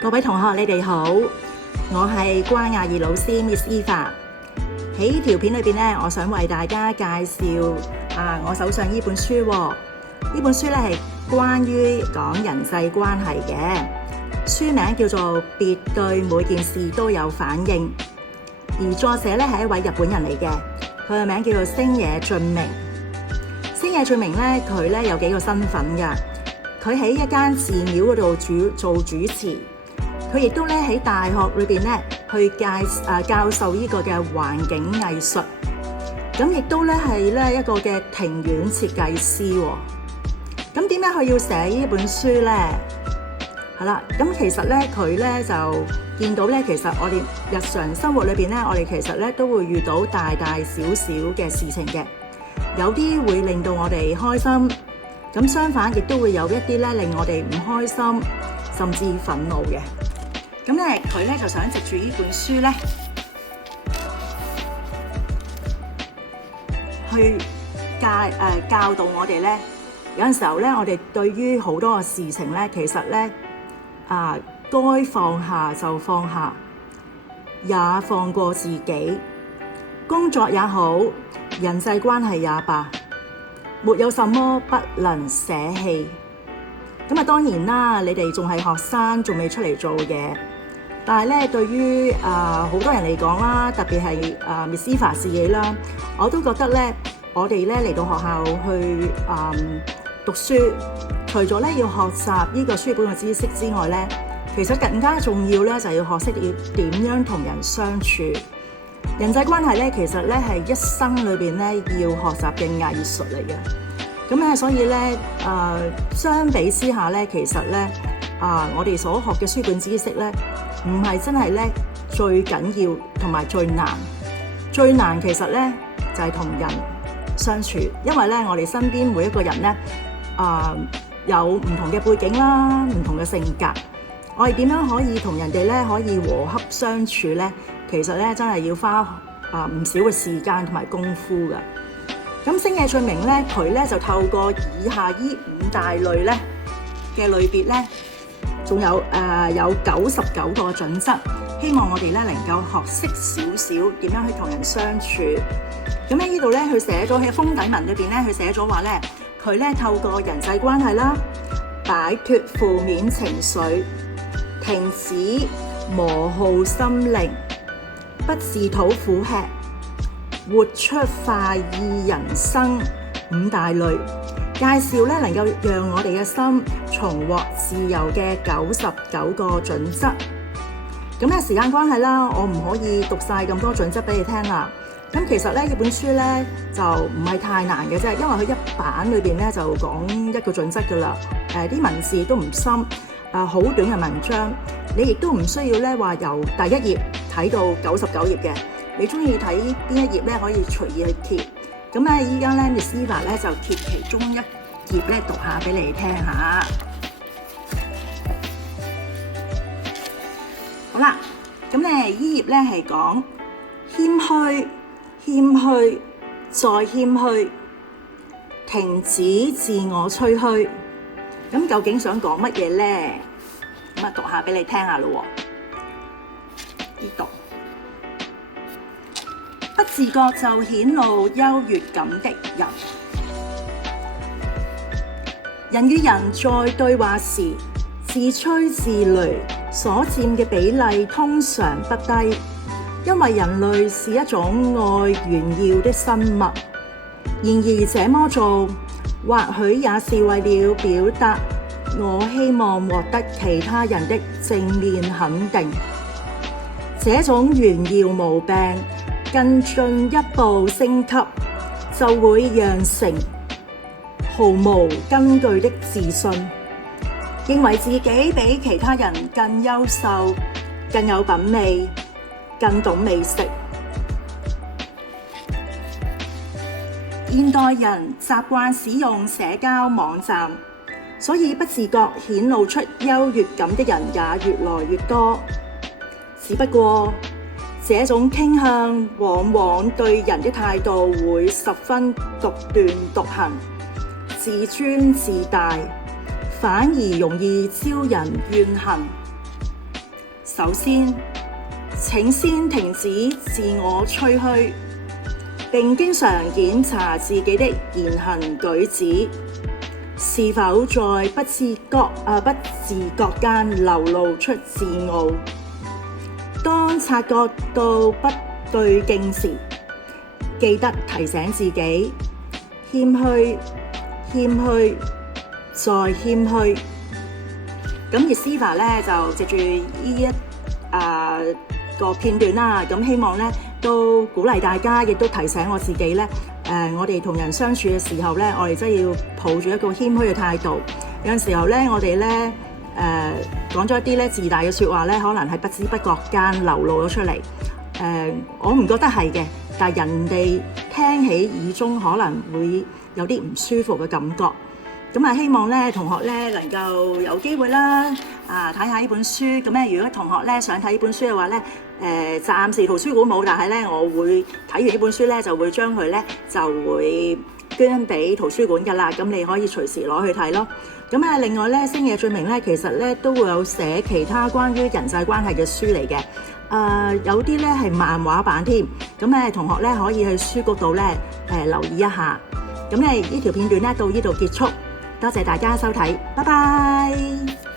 各位同學，你哋好，我係關亞儀老師 Miss Eva。喺呢條片裏邊咧，我想為大家介紹我手上呢本書。呢本書咧係關於講人際關係嘅，書名叫做《別對每件事都有反應》，而作者咧係一位日本人嚟嘅，佢嘅名叫做星野俊明。星野俊明咧，佢咧有幾個身份㗎。佢喺一間寺廟嗰度做主持，佢亦都咧喺大學裏邊咧去教授呢個嘅環境藝術，咁亦都咧係咧一個嘅庭院設計師。咁點解佢要寫呢本書咧？係啦，咁其實咧佢咧就見到咧，其實我哋日常生活裏邊咧，我哋其實咧都會遇到大大小小嘅事情嘅，有啲會令到我哋開心。咁相反，亦都會有一啲咧令我哋唔開心，甚至憤怒嘅。咁咧，佢咧就想藉住呢本書咧，去教導我哋咧。有陣時候咧，我哋對於好多嘅事情咧，其實咧該放下就放下，也放過自己。工作也好，人際關係也罷。沒有什麼不能捨棄。咁當然啦，你哋仲係學生，仲未出嚟做嘢。但係咧，對於好多人嚟講啦，特別係Miss Eva自己啦，我都覺得咧，我哋咧嚟到學校去讀書，除咗咧要學習呢個書本嘅知識之外咧，其實更加重要咧就係要學識點樣同人相處。人際關係咧，其實咧係一生裏邊咧要學習嘅藝術嚟嘅。咁咧，所以咧相比之下咧，其實咧我哋所學嘅書本知識咧，唔係真係咧最緊要同埋最難。最難其實咧就係同人相處，因為咧我哋身邊每一個人咧有唔同嘅背景啦，唔同嘅性格，我哋點樣可以同人哋咧可以和洽相處咧？其實咧真係要花唔少嘅時間同埋功夫㗎。咁星野俊明咧，佢咧就透過以下呢5大類咧嘅類別咧，仲有99個準則，希望我哋咧能夠學識少少點樣去同人相處。咁喺呢度咧，佢寫咗喺封底文裏邊咧，佢寫咗話咧，佢咧透過人際關係啦，擺脫負面情緒，停止磨耗心靈，不自討苦吃，活出快意人生5大類，介紹咧能夠讓我哋嘅心重獲自由嘅99個準則。咁咧時間關係啦，我唔可以讀晒咁多準則俾你聽啦。咁其實咧呢本書咧就唔係太難嘅啫，因為佢一版裏邊咧就講一個準則噶啦。啲文字都唔深，好短嘅文章，你亦都唔需要咧話由第1頁睇到99頁嘅。你中意睇邊一頁咧，可以隨意去揭。咁咧依家咧 Miss Eva 咧就揭其中一頁咧讀下俾你聽下。好啦，咁咧依頁咧係講謙虛、謙虛再謙虛，停止自我吹噓。咁究竟想講乜嘢咧？咁讀下俾你聽下咯。呢度不自覺就顯露優越感的人，人與人在對話時，自吹自擂所佔嘅比例通常不低，因為人類是一種愛炫耀的生物。然而這麼做，或許也是為了表達我希望獲得其他人的正面肯定。這種炫耀毛病更進一步升級，就會釀成毫無根據的自信，認為自己比其他人更優秀、更有品味、更懂美食。現代人習慣使用社交網站，所以不自覺顯露出優越感的人也越來越多。只不過，這種傾向往往對人的態度會十分獨斷獨行、自尊自大，反而容易招人怨恨。首先，請先停止自我吹噓，並經常檢查自己的言行舉止，是否在不自覺間流露出自傲。當察覺到不對勁時，記得提醒自己，謙虛，謙虛，再謙虛。咁而司法咧就藉住呢個片段啦，咁希望咧都鼓勵大家，亦都提醒我自己咧，我哋同人相處嘅時候咧，我哋真係要抱住一個謙虛嘅態度。有陣時候咧，我哋咧講咗一啲咧自大嘅説話咧，可能係不知不覺間流露咗出嚟。我唔覺得係嘅，但係人哋聽起耳中可能會有啲唔舒服嘅感覺。咁啊，希望咧同學咧能夠有機會啦，睇下呢本書。咁咧，如果同學咧想睇呢本書嘅話咧，暫時圖書館冇，但係咧我會睇完呢本書咧就會將佢咧就會捐俾圖書館㗎啦。咁你可以隨時攞去睇咯。咁啊，另外咧星野俊明咧其實咧都會有寫其他關於人際關係嘅書嚟嘅。有啲咧係漫畫版添。咁咧同學咧可以去書局度咧留意一下。咁咧呢條片段咧到呢度結束。多謝大家收睇，拜拜。